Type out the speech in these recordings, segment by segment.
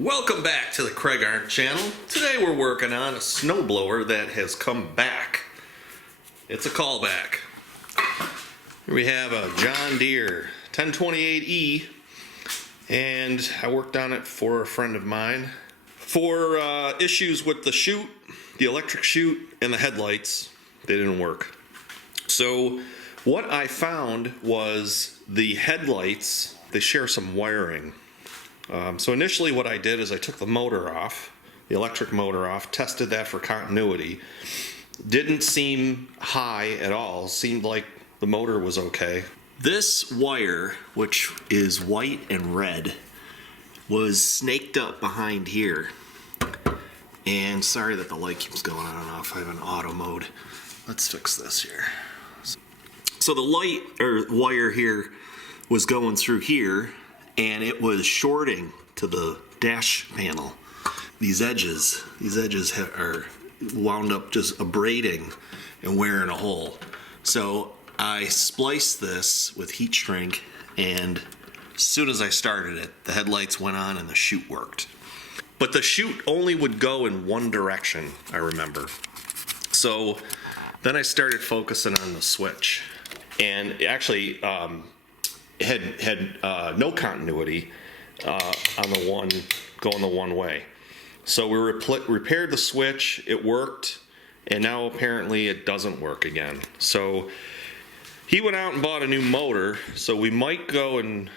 Welcome back to the Craig Arndt channel. Today we're working on a snowblower that has come back. It's a callback. Here we have a John Deere 1028E, and I worked on it for a friend of mine for issues with the chute, the electric chute, and the headlights. They didn't work. So what I found was the headlights, they share some wiring. So initially what I did is I took the motor off, the electric motor off, tested that for continuity. Didn't seem high at all, seemed like the motor was okay. This wire, which is white and red, was snaked up behind here. And sorry that the light keeps going on and off, I have an auto mode. Let's fix this here. So the light, or wire here, was going through here, and it was shorting to the dash panel. These edges are wound up just abrading and wearing a hole. So I spliced this with heat shrink, and as soon as I started it, the headlights went on and the chute worked. But the chute only would go in one direction, I remember. So then I started focusing on the switch, and it actually had no continuity on the one going the one way. So we repaired the switch, it worked, and now apparently it doesn't work again. So he went out and bought a new motor, so we might go and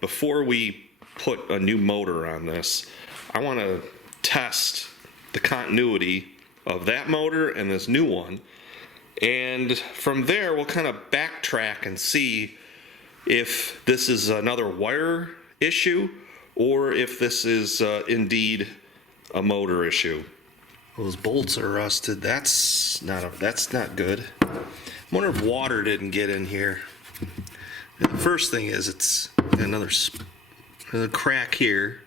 before we put a new motor on this, I want to test the continuity of that motor and this new one, and from there we'll kind of backtrack and see if this is another wire issue or if this is indeed a motor issue. Those bolts are rusted. That's not good. I wonder if water didn't get in here. And the first thing is it's another crack here.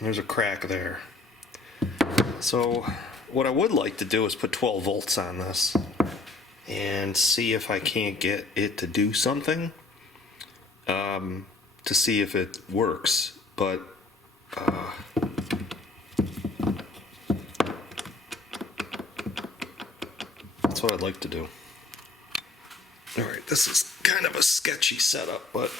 There's a crack there. So what I would like to do is put 12 volts on this and see if I can't get it to do something, to see if it works. But that's what I'd like to do. Alright, this is kind of a sketchy setup, but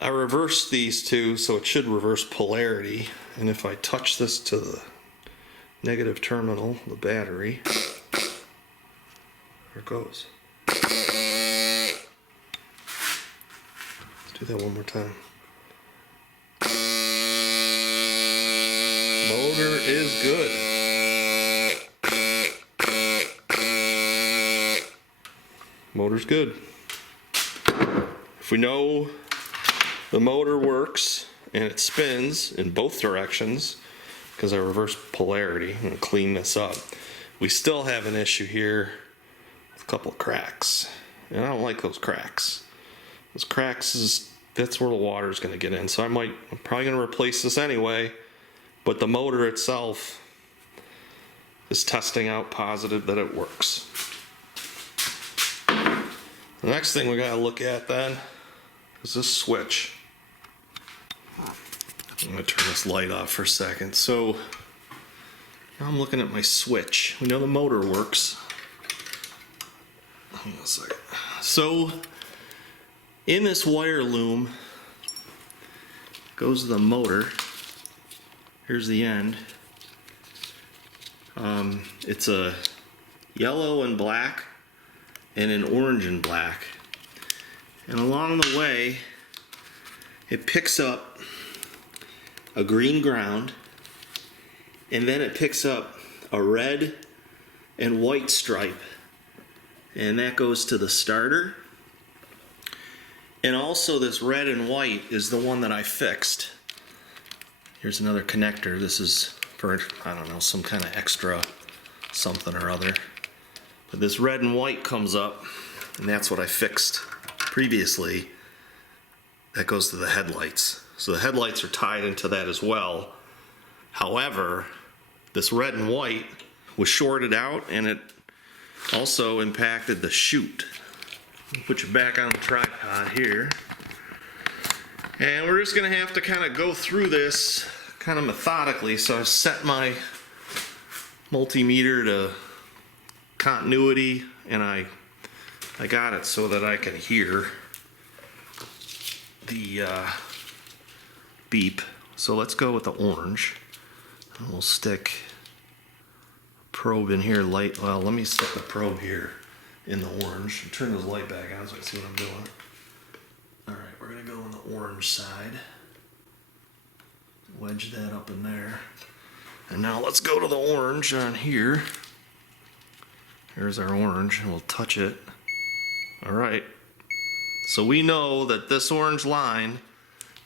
I reversed these two so it should reverse polarity, and if I touch this to the negative terminal, the battery, there it goes. Let's do that one more time. Motor is good. Motor's good. If we know the motor works and it spins in both directions, because I reversed polarity, I'm going to clean this up. We still have an issue here with a couple of cracks, and I don't like those cracks. Those cracks that's where the water is going to get in. So I'm probably going to replace this anyway, but the motor itself is testing out positive that it works. The next thing we got to look at then is this switch. I'm going to turn this light off for a second. So now I'm looking at my switch. We know the motor works. Hang on a second. So in this wire loom goes the motor. Here's the end. It's a yellow and black and an orange and black. And along the way it picks up a green ground, and then it picks up a red and white stripe, and that goes to the starter. And also this red and white is the one that I fixed. Here's another connector. This is for, I don't know, some kind of extra something or other. But this red and white comes up, and that's what I fixed previously. That goes to the headlights. So the headlights are tied into that as well. However, this red and white was shorted out, and it also impacted the chute. Put you back on the tripod here. And we're just gonna have to kind of go through this kind of methodically. So I've set my multimeter to continuity, and I got it so that I can hear the beep. So let's go with the orange, and we'll stick a probe in here light. Well, let me set the probe here in the orange and turn this light back on so I see what I'm doing. All right, we're gonna go on the orange side, wedge that up in there, and now let's go to the orange on here. Here's our orange, and we'll touch it. All right, so we know that this orange line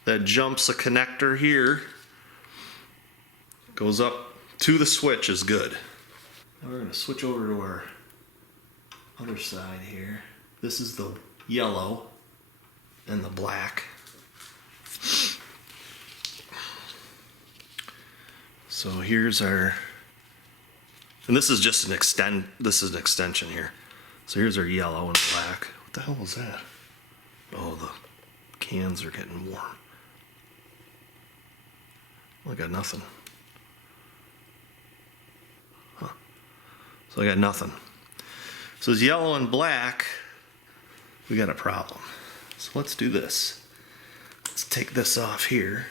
that jumps a connector here goes up to the switch is good. Now we're gonna switch over to our other side here. This is the yellow and the black. So here's our, and this is just this is an extension here. So here's our yellow and black. What the hell was that? Oh, the cans are getting warm. Well, I got nothing. Huh. So I got nothing. So it's yellow and black. We got a problem. So let's do this. Let's take this off here.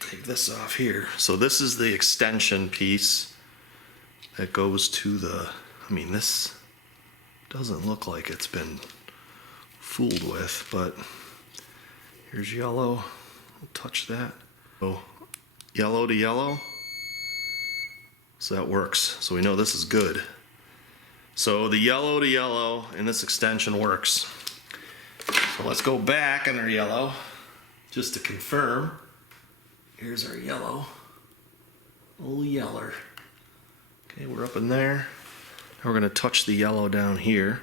Take this off here. So this is the extension piece that goes to the, I mean, this doesn't look like it's been fooled with, but here's yellow. We'll touch that. Oh, yellow to yellow. So that works. So we know this is good. So the yellow to yellow in this extension works. So let's go back on our yellow just to confirm. Here's our yellow. Old yeller. Okay, we're up in there. Now we're going to touch the yellow down here.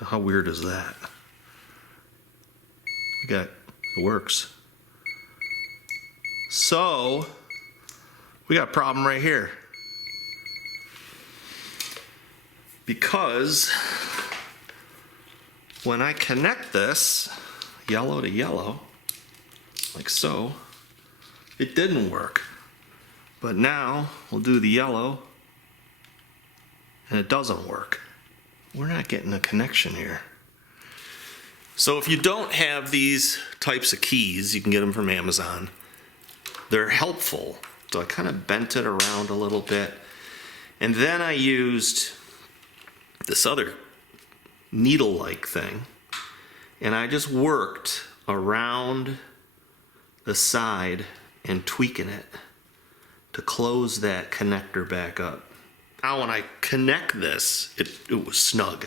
Now how weird is that? It works. So we got a problem right here. Because when I connect this yellow to yellow, like so, it didn't work. But now we'll do the yellow and it doesn't work. We're not getting a connection here. So if you don't have these types of keys, you can get them from Amazon. They're helpful. So I kind of bent it around a little bit. And then I used this other needle-like thing. And I just worked around the side and tweaking it to close that connector back up. Now when I connect this, it was snug.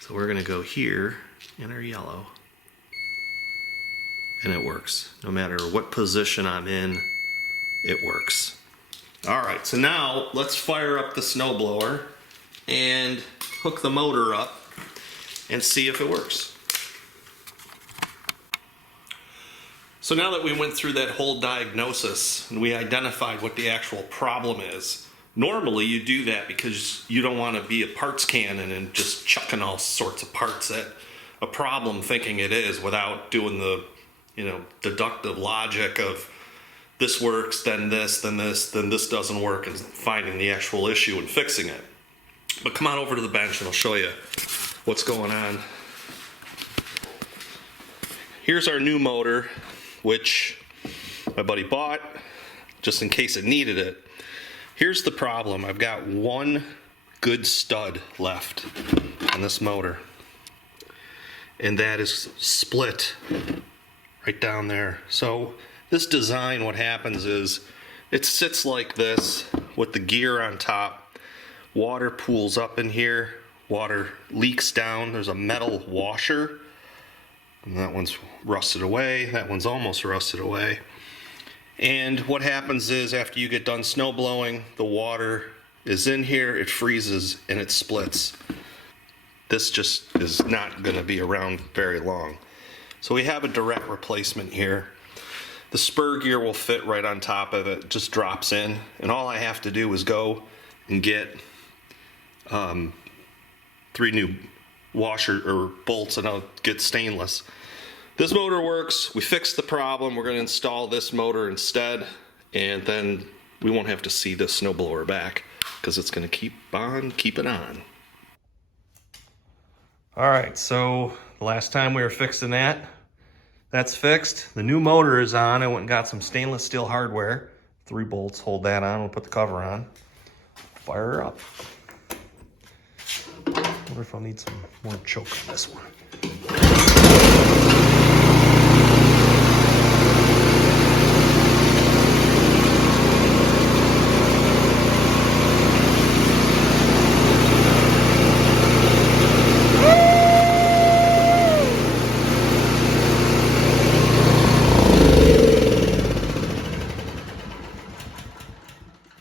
So we're gonna go here in our yellow, and it works. No matter what position I'm in, it works. All right, so now let's fire up the snowblower and hook the motor up and see if it works. So now that we went through that whole diagnosis and we identified what the actual problem is, normally you do that because you don't want to be a parts cannon and just chucking all sorts of parts at a problem thinking it is without doing the, deductive logic of this works, then this, then this, then this doesn't work, and finding the actual issue and fixing it. But come on over to the bench and I'll show you what's going on. Here's our new motor, which my buddy bought just in case it needed it. Here's the problem. I've got one good stud left on this motor, and that is split right down there. So this design, what happens is it sits like this with the gear on top. Water pools up in here, water leaks down. There's a metal washer, and that one's rusted away, that one's almost rusted away. And what happens is after you get done snow blowing, the water is in here, it freezes, and it splits. This just is not going to be around very long. So we have a direct replacement here. The spur gear will fit right on top of it, just drops in, and all I have to do is go and get 3 new washer or bolts and it'll get stainless. This motor works. We fixed the problem. We're going to install this motor instead, and then we won't have to see this snowblower back because it's going to keep on keeping on. All right, so the last time we were fixing that's fixed. The new motor is on. I went and got some stainless steel hardware. 3 bolts hold that on. We'll put the cover on. Fire her up. I wonder if I'll need some more choke on this one.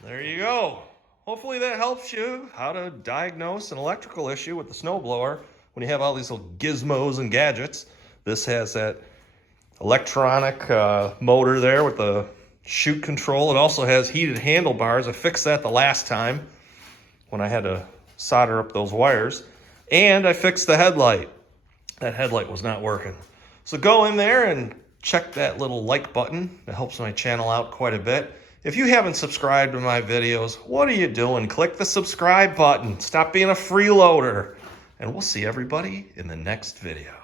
There you go. Hopefully that helps you how to diagnose an electrical issue with the snowblower when you have all these little gizmos and gadgets. This has that electronic motor there with the chute control. It also has heated handlebars. I fixed that the last time when I had to solder up those wires. And I fixed the headlight. That headlight was not working. So go in there and check that little like button. It helps my channel out quite a bit. If you haven't subscribed to my videos, what are you doing? Click the subscribe button. Stop being a freeloader. And we'll see everybody in the next video.